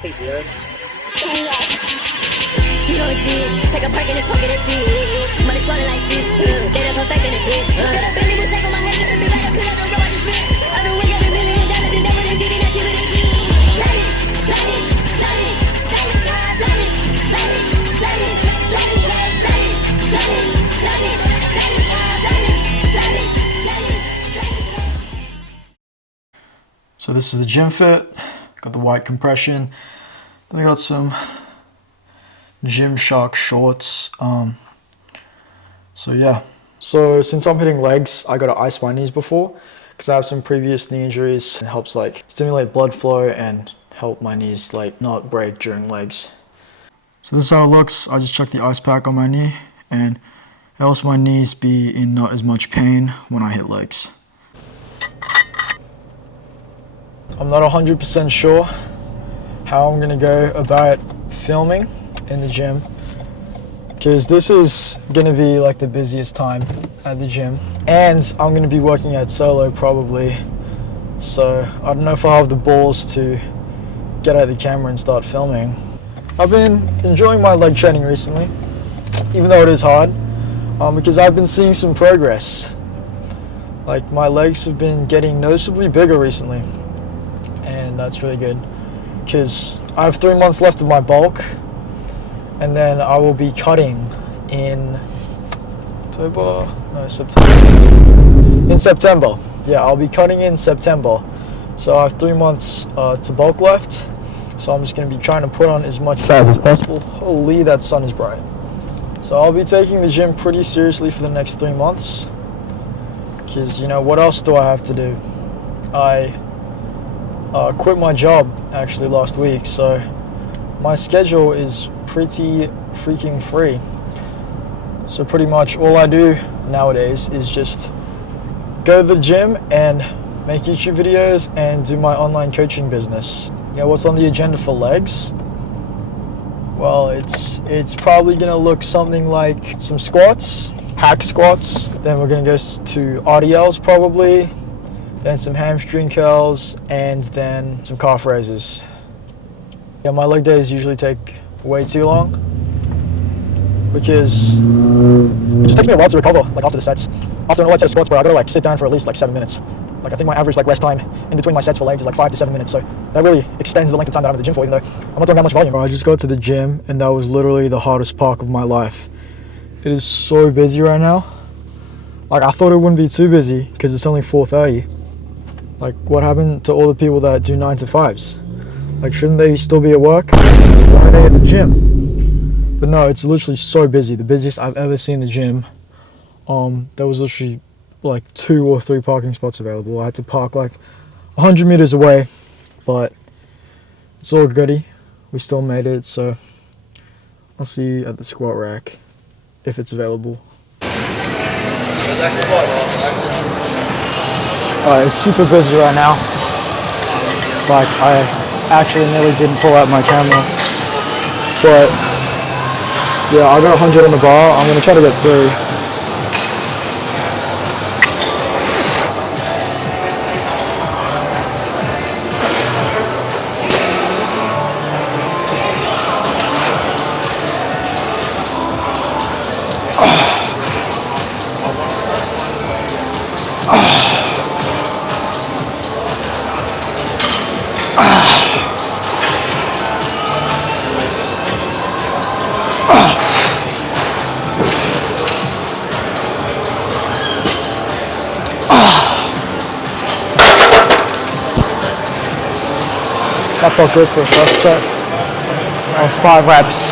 face, you heard? You know it's big. Take a break and it's talking it big. Money swallowing like this. They don't think in it big. Got a Bentley with on my head and me like a pin on the road I just spent. I know we got $1 million and that what they see that you with it. So this is the gym fit. Got the white compression. Then I got some Gymshark shorts. So yeah. So since I'm hitting legs, I gotta ice my knees before because I have some previous knee injuries. It helps like stimulate blood flow and help my knees like not break during legs. So this is how it looks. I just chuck the ice pack on my knee and it helps my knees be in not as much pain when I hit legs. I'm not 100% sure how I'm gonna go about filming in the gym because this is gonna be like the busiest time at the gym and I'm gonna be working at solo probably, so I don't know if I'll have the balls to get out the camera and start filming. I've been enjoying my leg training recently, even though it is hard, because I've been seeing some progress. Like my legs have been getting noticeably bigger recently. And that's really good because I have 3 months left of my bulk and then I will be cutting in September. Yeah, I'll be cutting in September. So I have 3 months to bulk left. So I'm just going to be trying to put on as much fat as possible. Holy, that sun is bright. So I'll be taking the gym pretty seriously for the next 3 months because, you know, what else do I have to do? I quit my job actually last week, so my schedule is pretty freaking free. So pretty much all I do nowadays is just go to the gym and make YouTube videos and do my online coaching business. Yeah, what's on the agenda for legs? Well, it's probably gonna look something like some squats, hack squats. Then we're gonna go to RDLs probably. Then some hamstring curls, and then some calf raises. Yeah, my leg days usually take way too long because it just takes me a while to recover, like after the sets. After an all set of squats, bro, I gotta like sit down for at least like 7 minutes. Like I think my average like rest time in between my sets for legs is like 5 to 7 minutes, so that really extends the length of time that I'm at the gym for, even though I'm not doing that much volume. I just got to the gym and that was literally the hardest park of my life. It is so busy right now. Like I thought it wouldn't be too busy because it's only 4:30. Like, what happened to all the people that do 9 to 5s? Like, shouldn't they still be at work? Why are they at the gym? But no, it's literally so busy. The busiest I've ever seen the gym. There was literally like 2 or 3 parking spots available. I had to park like 100 meters away, but it's all goody. We still made it, so I'll see you at the squat rack if it's available. It's super busy right now. Like I actually nearly didn't pull out my camera, but yeah, I got 100 on the bar. I'm gonna try to get 3. That felt good for a first set. That was 5 reps.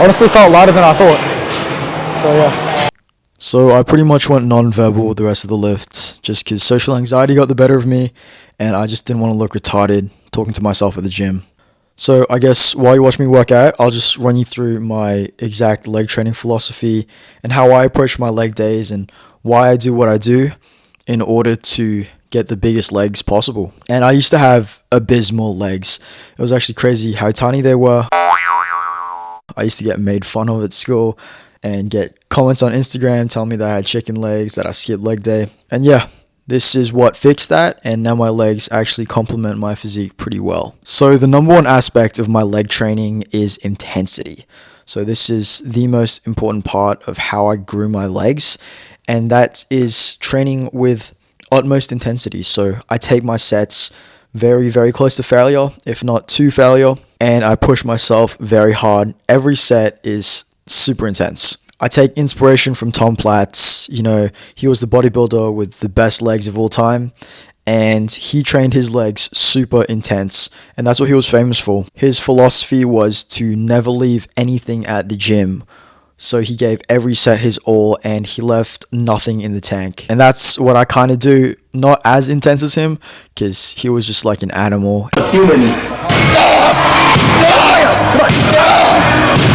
Honestly felt lighter than I thought. So yeah. So I pretty much went non-verbal with the rest of the lifts just because social anxiety got the better of me and I just didn't want to look retarded talking to myself at the gym. So I guess while you watch me work out, I'll just run you through my exact leg training philosophy and how I approach my leg days and why I do what I do in order to get the biggest legs possible. And I used to have abysmal legs. It was actually crazy how tiny they were. I used to get made fun of at school and get comments on Instagram telling me that I had chicken legs, that I skipped leg day. And yeah, this is what fixed that, and now my legs actually complement my physique pretty well. So the number one aspect of my leg training is intensity. So this is the most important part of how I grew my legs, and that is training with utmost intensity. So I take my sets very, very close to failure, if not to failure, and I push myself very hard. Every set is super intense. I take inspiration from Tom Platz. You know, he was the bodybuilder with the best legs of all time, and he trained his legs super intense, and that's what he was famous for. His philosophy was to never leave anything at the gym. So he gave every set his all, and he left nothing in the tank. And that's what I kind of do, not as intense as him, because he was just like an animal.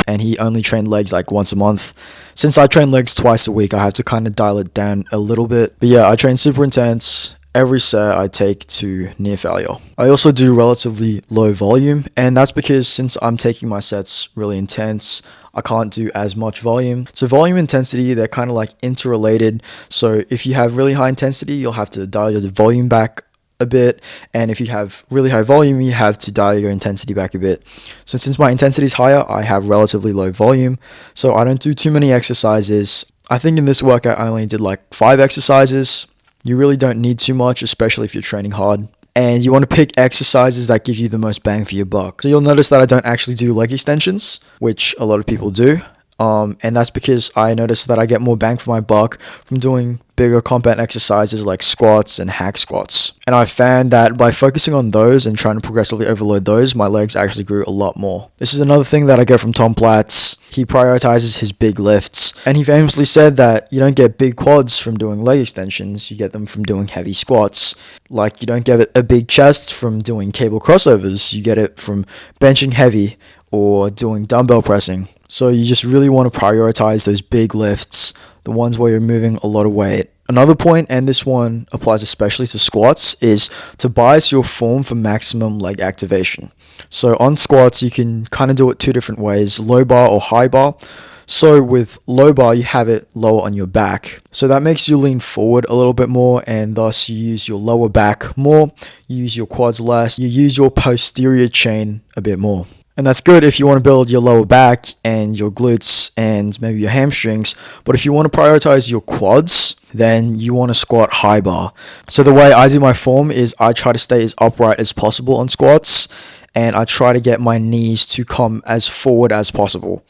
And he only trained legs like once a month. Since I train legs twice a week, I have to kind of dial it down a little bit. But yeah, I train super intense. Every set I take to near failure. I also do relatively low volume, and that's because since I'm taking my sets really intense, I can't do as much volume. So volume and intensity, they're kind of like interrelated. So if you have really high intensity, you'll have to dial your volume back a bit, and if you have really high volume, you have to dial your intensity back a bit. So since my intensity is higher, I have relatively low volume, so I don't do too many exercises. I think in this workout I only did like 5 exercises. You really don't need too much, especially if you're training hard. And you want to pick exercises that give you the most bang for your buck. So you'll notice that I don't actually do leg extensions, which a lot of people do. And that's because I noticed that I get more bang for my buck from doing bigger compound exercises like squats and hack squats. And I found that by focusing on those and trying to progressively overload those, my legs actually grew a lot more. This is another thing that I get from Tom Platz. He prioritizes his big lifts, and he famously said that you don't get big quads from doing leg extensions, you get them from doing heavy squats. Like you don't get a big chest from doing cable crossovers, you get it from benching heavy or doing dumbbell pressing. So you just really want to prioritize those big lifts, the ones where you're moving a lot of weight. Another point, and this one applies especially to squats, is to bias your form for maximum leg activation. So on squats, you can kind of do it 2 different ways, low bar or high bar. So with low bar, you have it lower on your back. So that makes you lean forward a little bit more, and thus you use your lower back more, you use your quads less, you use your posterior chain a bit more. And that's good if you want to build your lower back and your glutes and maybe your hamstrings. But if you want to prioritize your quads, then you want to squat high bar. So the way I do my form is I try to stay as upright as possible on squats, and I try to get my knees to come as forward as possible.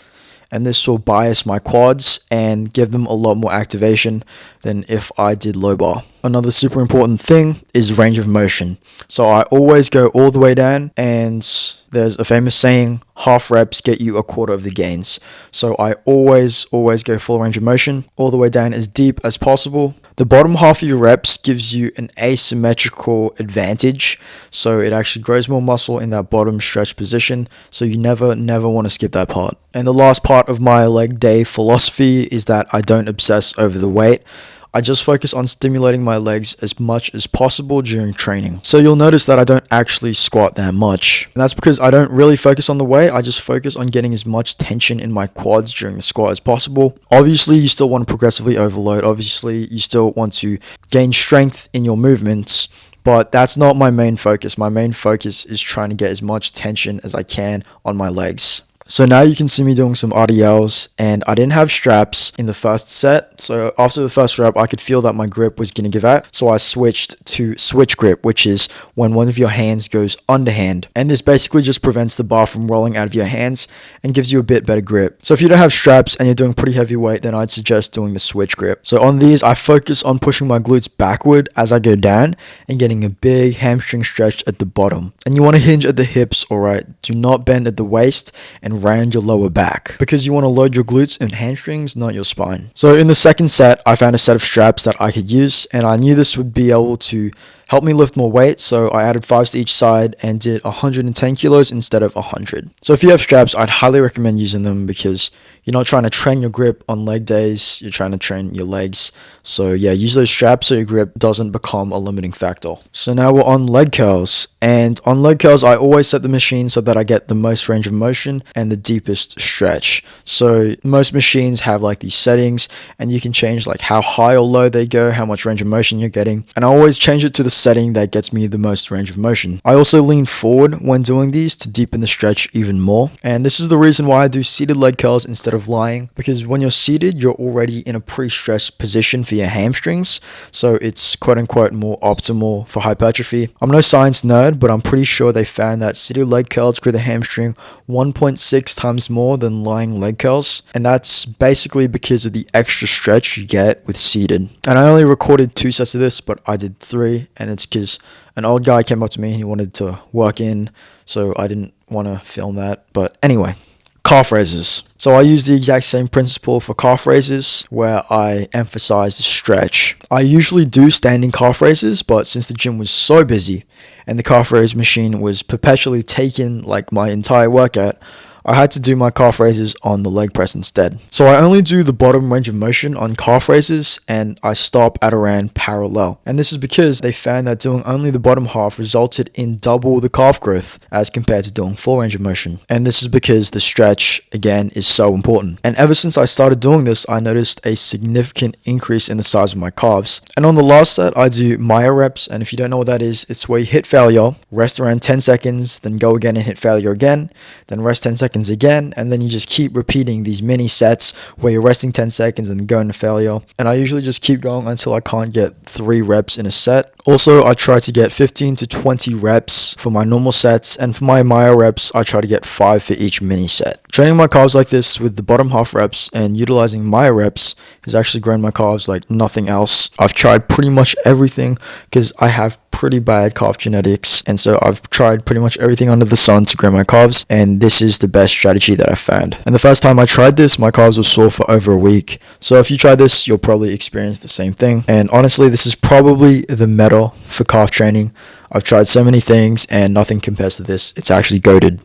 And this will bias my quads and give them a lot more activation than if I did low bar. Another super important thing is range of motion. So I always go all the way down, and there's a famous saying, half reps get you a quarter of the gains. So I always go full range of motion, all the way down as deep as possible. The bottom half of your reps gives you an asymmetrical advantage. So it actually grows more muscle in that bottom stretch position. So you never want to skip that part. And the last part of my leg day philosophy is that I don't obsess over the weight. I just focus on stimulating my legs as much as possible during training. So you'll notice that I don't actually squat that much. And that's because I don't really focus on the weight. I just focus on getting as much tension in my quads during the squat as possible. Obviously, you still want to progressively overload. Obviously, you still want to gain strength in your movements. But that's not my main focus. My main focus is trying to get as much tension as I can on my legs. So now you can see me doing some RDLs, and I didn't have straps in the first set. So after the first rep, I could feel that my grip was going to give out. So I switched to switch grip, which is when one of your hands goes underhand. And this basically just prevents the bar from rolling out of your hands and gives you a bit better grip. So if you don't have straps and you're doing pretty heavy weight, then I'd suggest doing the switch grip. So on these, I focus on pushing my glutes backward as I go down and getting a big hamstring stretch at the bottom. And you want to hinge at the hips, alright? Do not bend at the waist and round your lower back, because you want to load your glutes and hamstrings, not your spine. So in the second set, I found a set of straps that I could use, and I knew this would be able to helped me lift more weight, so I added 5s to each side and did 110 kilos instead of 100. So if you have straps, I'd highly recommend using them because you're not trying to train your grip on leg days, you're trying to train your legs. So yeah, use those straps so your grip doesn't become a limiting factor. So now we're on leg curls, and on leg curls I always set the machine so that I get the most range of motion and the deepest stretch. So most machines have like these settings, and you can change like how high or low they go, how much range of motion you're getting, and I always change it to the setting that gets me the most range of motion. I also lean forward when doing these to deepen the stretch even more, and this is the reason why I do seated leg curls instead of lying, because when you're seated you're already in a pre-stressed position for your hamstrings, so it's quote unquote more optimal for hypertrophy. I'm no science nerd, but I'm pretty sure they found that seated leg curls grew the hamstring 1.6 times more than lying leg curls, and that's basically because of the extra stretch you get with seated. And I only recorded 2 sets of this, but I did 3, and it's because an old guy came up to me and he wanted to work in, so I didn't want to film that. But anyway, calf raises. So I use the exact same principle for calf raises, where I emphasize the stretch. I usually do standing calf raises, but since the gym was so busy and the calf raise machine was perpetually taking like my entire workout, I had to do my calf raises on the leg press instead. So I only do the bottom range of motion on calf raises, and I stop at around parallel. And this is because they found that doing only the bottom half resulted in double the calf growth as compared to doing full range of motion. And this is because the stretch, again, is so important. And ever since I started doing this, I noticed a significant increase in the size of my calves. And on the last set, I do myo reps, and if you don't know what that is, it's where you hit failure, rest around 10 seconds, then go again and hit failure again, then rest 10 seconds again, and then you just keep repeating these mini sets where you're resting 10 seconds and going to failure. And I usually just keep going until I can't get 3 reps in a set. Also, I try to get 15 to 20 reps for my normal sets, and for my myo reps, I try to get 5 for each mini set. Training my calves like this with the bottom half reps and utilizing myo reps has actually grown my calves like nothing else. I've tried pretty much everything because I have pretty bad calf genetics, and so I've tried pretty much everything under the sun to grow my calves, and this is the best strategy that I've found. And the first time I tried this, my calves were sore for over a week. So if you try this, you'll probably experience the same thing. And honestly, this is probably the meta for calf training. I've tried so many things and nothing compares to this. It's actually goated.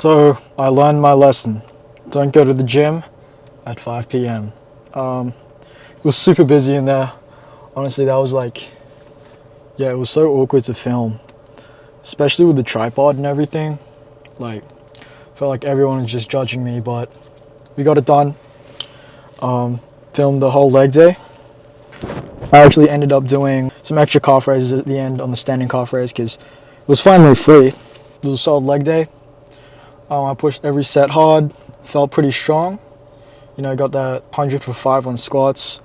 So I learned my lesson. Don't go to the gym at 5 p.m. It was super busy in there. Honestly, that was like, yeah, it was so awkward to film, especially with the tripod and everything. Like, I felt like everyone was just judging me, but we got it done. Filmed the whole leg day. I actually ended up doing some extra calf raises at the end on the standing calf raise because it was finally free. It was a solid leg day. I pushed every set hard, felt pretty strong. You know, got that 100 for 5 on squats.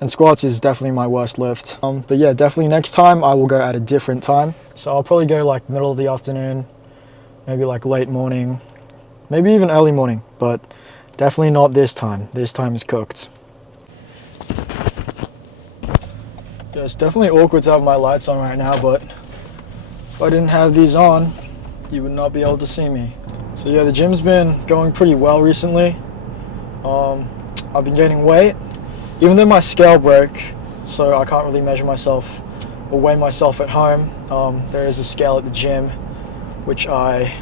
And squats is definitely my worst lift. But yeah, definitely next time I will go at a different time. So I'll probably go like middle of the afternoon, maybe like late morning, maybe even early morning, but definitely not this time. This time is cooked. Yeah, it's definitely awkward to have my lights on right now, but if I didn't have these on, you would not be able to see me. So yeah, the gym's been going pretty well recently. I've been gaining weight, even though my scale broke, so I can't really measure myself or weigh myself at home. There is a scale at the gym which I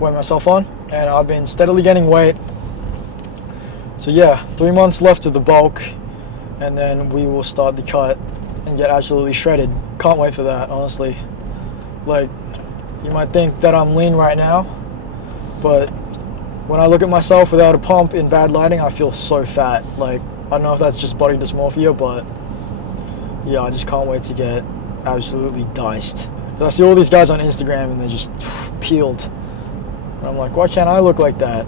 weigh myself on, and I've been steadily gaining weight. So yeah, 3 months left of the bulk, and then we will start the cut and get absolutely shredded. Can't wait for that, honestly. Like, you might think that I'm lean right now, but when I look at myself without a pump in bad lighting, I feel so fat. Like, I don't know if that's just body dysmorphia, but yeah, I just can't wait to get absolutely diced. 'Cause I see all these guys on Instagram and they're just peeled. And I'm like, why can't I look like that?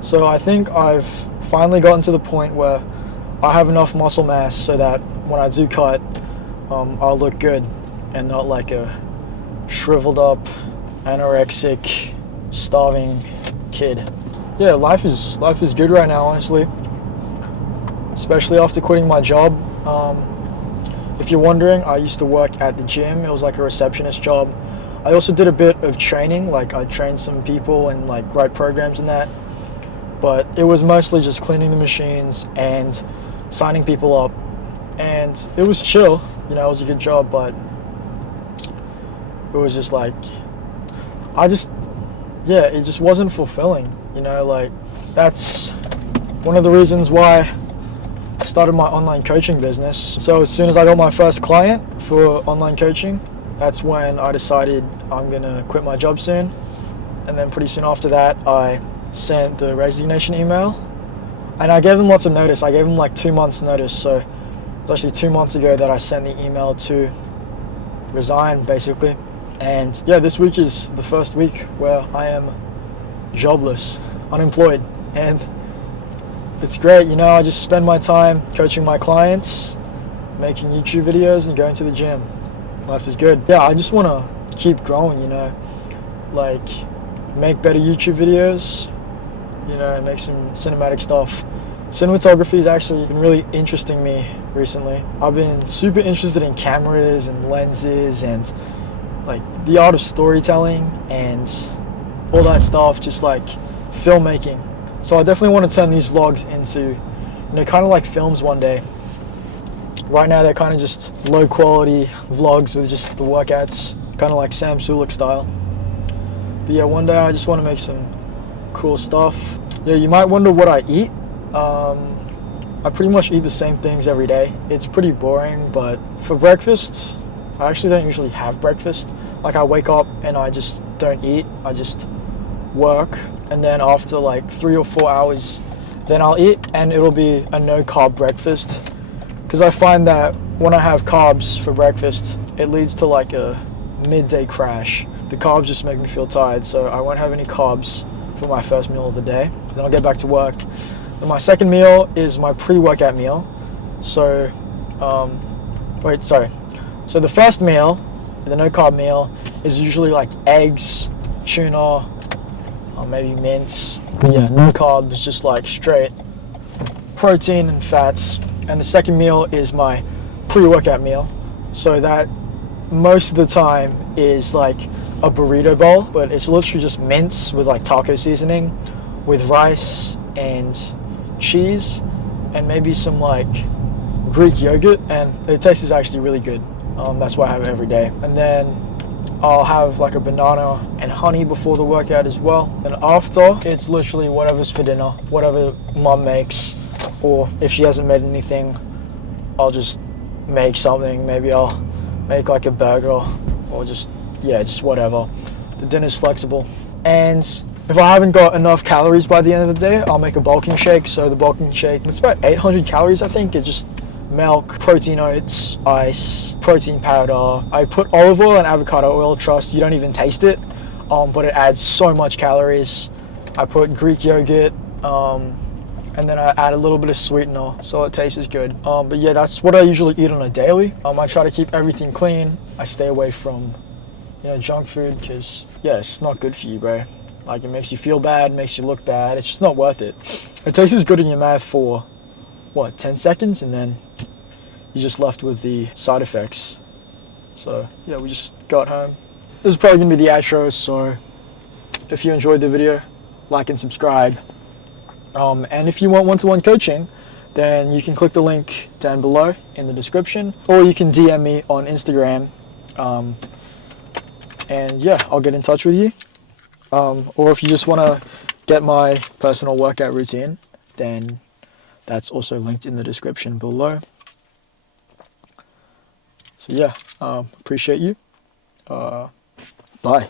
So I think I've finally gotten to the point where I have enough muscle mass so that when I do cut, I'll look good and not like a shriveled up, anorexic, starving kid. Yeah, life is good right now, honestly. Especially after quitting my job. If you're wondering, I used to work at the gym. It was like a receptionist job. I also did a bit of training, like I trained some people and like write programs and that. but it was mostly just cleaning the machines and signing people up, and it was chill, you know, it was a good job, but it was just like, it just wasn't fulfilling, you know, like, that's one of the reasons why I started my online coaching business. So as soon as I got my first client for online coaching, that's when I decided I'm gonna quit my job soon. And then pretty soon after that, I sent the resignation email, and I gave them lots of notice. I gave them like 2 months notice. So it was actually 2 months ago that I sent the email to resign, basically. And yeah, this week is the first week where I am jobless, unemployed, and it's great. You know, I just spend my time coaching my clients, making YouTube videos, and going to the gym. Life is good. Yeah, I just want to keep growing, you know, like make better YouTube videos, you know, make some cinematic stuff. Cinematography has actually been really interesting me recently. I've been super interested in cameras and lenses and like the art of storytelling and all that stuff, just like filmmaking. So I definitely want to turn these vlogs into, you know, kind of like films one day. Right now they're kind of just low quality vlogs with just the workouts, kind of like Sam Sulek style. But yeah, one day I just want to make some cool stuff. Yeah, you might wonder what I eat. I pretty much eat the same things every day. It's pretty boring, but for breakfast, I actually don't usually have breakfast. Like I wake up and I just don't eat. I just work, and then after like 3 or 4 hours, then I'll eat, and it'll be a no carb breakfast. Because I find that when I have carbs for breakfast, it leads to like a midday crash. The carbs just make me feel tired, so I won't have any carbs for my first meal of the day. Then I'll get back to work. Then my second meal is my pre-workout meal. So, So the first meal, the no carb meal, is usually like eggs, tuna, or maybe mince. Yeah, no carbs, just like straight protein and fats. And the second meal is my pre-workout meal. So that most of the time is like a burrito bowl, but it's literally just mince with like taco seasoning, with rice and cheese, and maybe some like Greek yogurt, and the taste is actually really good. That's why I have it every day. And then I'll have like a banana and honey before the workout as well. And after, it's literally whatever's for dinner, whatever mom makes, or if she hasn't made anything, I'll just make something. Maybe I'll make like a burger, or just whatever. The dinner's flexible. And if I haven't got enough calories by the end of the day, I'll make a bulking shake. So the bulking shake, it's about 800 calories, I think. It's just milk, protein oats, ice, protein powder. I put olive oil and avocado oil, trust, you don't even taste it, but it adds so much calories. I put Greek yogurt, and then I add a little bit of sweetener, so it tastes good. But yeah, that's what I usually eat on a daily. I try to keep everything clean. I stay away from, you know, junk food, because yeah, it's just not good for you, bro. Like, it makes you feel bad, makes you look bad. It's just not worth it. It tastes good in your mouth for, 10 seconds, and then you're just left with the side effects. So yeah, we just got home. This is probably gonna be the outro, so if you enjoyed the video, like and subscribe. And if you want one-to-one coaching, then you can click the link down below in the description, or you can DM me on Instagram. And yeah, I'll get in touch with you. Or if you just want to get my personal workout routine, then that's also linked in the description below. So yeah, appreciate you. Bye.